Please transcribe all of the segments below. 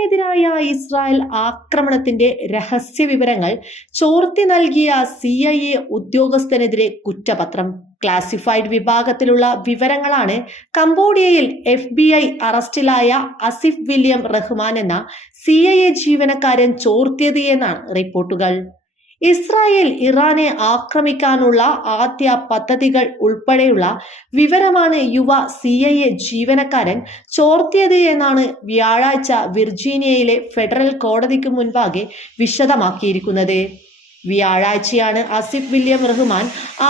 ഇറാനെതിരായ Israel ആക്രമണത്തിന്റെ രഹസ്യ വിവരങ്ങൾ ചോർത്തി നൽകിയ സി ഐ എ ഉദ്യോഗസ്ഥനെതിരെ കുറ്റപത്രം. ക്ലാസിഫൈഡ് വിഭാഗത്തിലുള്ള വിവരങ്ങളാണ് കംബോഡിയയിൽ എഫ് ബി ഐ അറസ്റ്റിലായ അസിഫ് വില്യം റഹ്മാൻ എന്ന സി ഐ എ ജീവനക്കാരൻ ചോർത്തിയത് എന്നാണ് റിപ്പോർട്ടുകൾ. ഇസ്രായേൽ ഇറാനെ ആക്രമിക്കാനുള്ള ആദ്യ പദ്ധതികൾ ഉൾപ്പെടെയുള്ള വിവരമാണ് യുവ സി ഐ എ ജീവനക്കാരൻ ചോർത്തിയത് എന്നാണ് വ്യാഴാഴ്ച വിർജീനിയയിലെ ഫെഡറൽ കോടതിക്ക് മുൻപാകെ വിശദമാക്കിയിരിക്കുന്നത്. വ്യാഴാഴ്ചയാണ് അസിഫ് വില്യം റഹ്മാൻ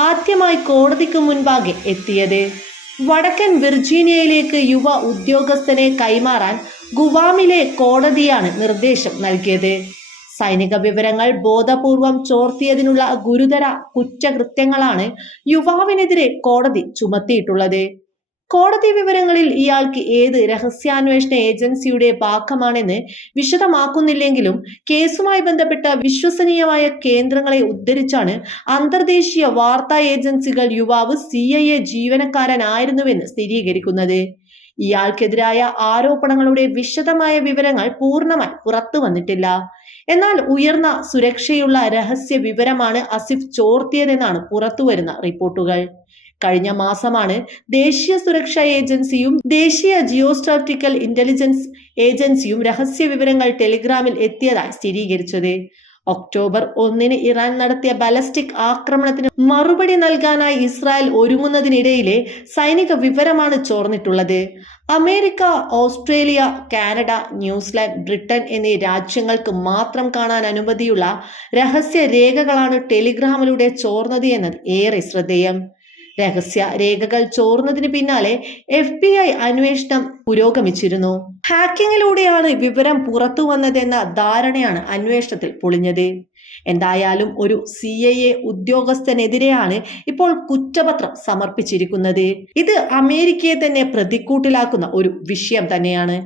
ആദ്യമായി കോടതിക്ക് മുൻപാകെ എത്തിയത്. വടക്കൻ വിർജീനിയയിലേക്ക് യുവ ഉദ്യോഗസ്ഥനെ കൈമാറാൻ ഗുവാമിലെ കോടതിയാണ് നിർദ്ദേശം നൽകിയത്. സൈനിക വിവരങ്ങൾ ബോധപൂർവം ചോർത്തിയതിനുള്ള ഗുരുതര കുറ്റകൃത്യങ്ങളാണ് യുവാവിനെതിരെ കോടതി ചുമത്തിയിട്ടുള്ളത്. കോടതി വിവരങ്ങളിൽ ഇയാൾക്ക് ഏത് രഹസ്യാന്വേഷണ ഏജൻസിയുടെ ഭാഗമാണെന്ന് വിശദമാക്കുന്നില്ലെങ്കിലും കേസുമായി ബന്ധപ്പെട്ട വിശ്വസനീയമായ കേന്ദ്രങ്ങളെ ഉദ്ധരിച്ചാണ് അന്തർദേശീയ വാർത്താ ഏജൻസികൾ യുവാവ് സി ഐ എ ജീവനക്കാരനായിരുന്നുവെന്ന് സ്ഥിരീകരിക്കുന്നത്. ഇയാൾക്കെതിരായ ആരോപണങ്ങളുടെ വിശദമായ വിവരങ്ങൾ പൂർണമായി പുറത്തു വന്നിട്ടില്ല. എന്നാൽ ഉയർന്ന സുരക്ഷയുള്ള രഹസ്യ വിവരമാണ് അസിഫ് ചോർത്തിയതെന്നാണ് പുറത്തുവരുന്ന റിപ്പോർട്ടുകൾ. കഴിഞ്ഞ മാസമാണ് ദേശീയ സുരക്ഷാ ഏജൻസിയും ദേശീയ ജിയോസ്ട്രാറ്റിക്കൽ ഇന്റലിജൻസ് ഏജൻസിയും രഹസ്യ വിവരങ്ങൾ ടെലിഗ്രാമിൽ എത്തിയതായി സ്ഥിരീകരിച്ചത്. ഒക്ടോബർ ഒന്നിന് ഇറാൻ നടത്തിയ ബാലസ്റ്റിക് ആക്രമണത്തിന് മറുപടി നൽകാനായി ഇസ്രായേൽ ഒരുങ്ങുന്നതിനിടയിലെ സൈനിക വിവരമാണ് ചോർന്നിട്ടുള്ളത്. America Australia Canada New Zealand Britain എന്നീ രാജ്യങ്ങൾക്ക് മാത്രം കാണാൻ അനുമതിയുള്ള രഹസ്യ രേഖകളാണ് ടെലിഗ്രാമിലൂടെ ചോർന്നത് എന്നത് ഏറെ ശ്രദ്ധേയം. രഹസ്യ രേഖകൾ ചോർന്നതിന് പിന്നാലെ എഫ് ബി ഐ അന്വേഷണം പുരോഗമിച്ചിരുന്നു. ഹാക്കിങ്ങിലൂടെയാണ് വിവരം പുറത്തു വന്നതെന്ന ധാരണയാണ് അന്വേഷണത്തിൽ പൊളിഞ്ഞത്. എന്തായാലും ഒരു സി ഐ എ ഉദ്യോഗസ്ഥനെതിരെയാണ് ഇപ്പോൾ കുറ്റപത്രം സമർപ്പിച്ചിരിക്കുന്നത്. ഇത് അമേരിക്കയെ തന്നെ പ്രതിക്കൂട്ടിലാക്കുന്ന ഒരു വിഷയം തന്നെയാണ്.